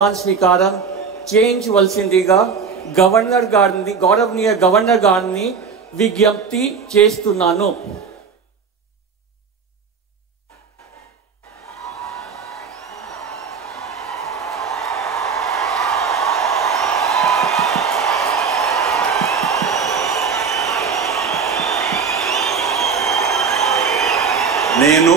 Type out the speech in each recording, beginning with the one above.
స్వీకారం చేయించవలసిందిగా గవర్నర్ గారిని విజ్ఞప్తి చేస్తున్నాను. నేను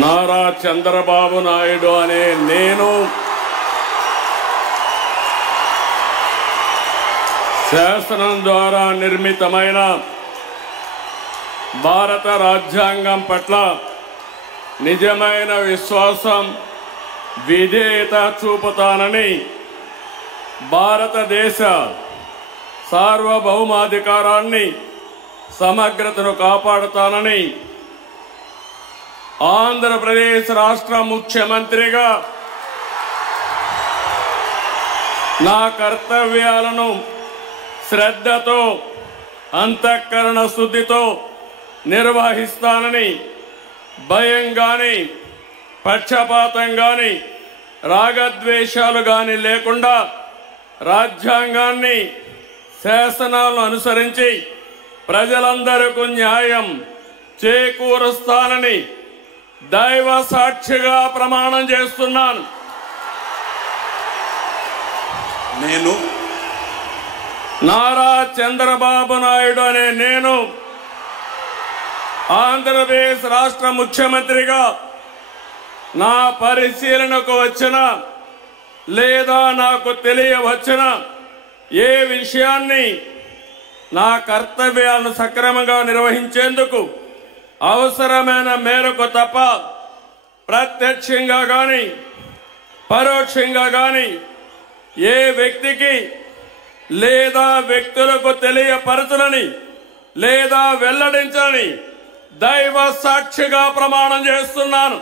నారా చంద్రబాబు నాయుడు అనే నేను శాసనం ద్వారా నిర్మితమైన భారత రాజ్యాంగం పట్ల నిజమైన విశ్వాసం విధేయత చూపుతానని భారతదేశ సార్వభౌమాధికారాన్ని సమగ్రతను కాపాడుతానని ఆంధ్రప్రదేశ్ రాష్ట్ర ముఖ్యమంత్రిగా నా కర్తవ్యాలను శ్రద్ధతో అంతఃకరణ శుద్ధితో నిర్వహిస్తానని భయం గాని పక్షపాతం గాని రాగద్వేషాలు గాని లేకుండా రాజ్యాంగాన్ని శాసనాలను అనుసరించి ప్రజలందరికీ న్యాయం చేకూరుస్తానని దైవ సాక్షిగా ప్రమాణం చేస్తున్నాను. నేను నారా చంద్రబాబు నాయుడు అనే నేను ఆంధ్రప్రదేశ్ రాష్ట్ర ముఖ్యమంత్రిగా నా పరిశీలనకు వచ్చిన లేదా నాకు తెలియవచ్చిన ఏ విషయాన్ని నా కర్తవ్యాలను సక్రమంగా నిర్వహించేందుకు అవసరమైన మేరకు తప్ప ప్రత్యక్షంగా గాని పరోక్షంగా గాని ఏ వ్యక్తికి లేదా వ్యక్తులకు తెలియపరచని లేదా వెల్లడించని దైవ సాక్షిగా ప్రమాణం చేస్తున్నాను.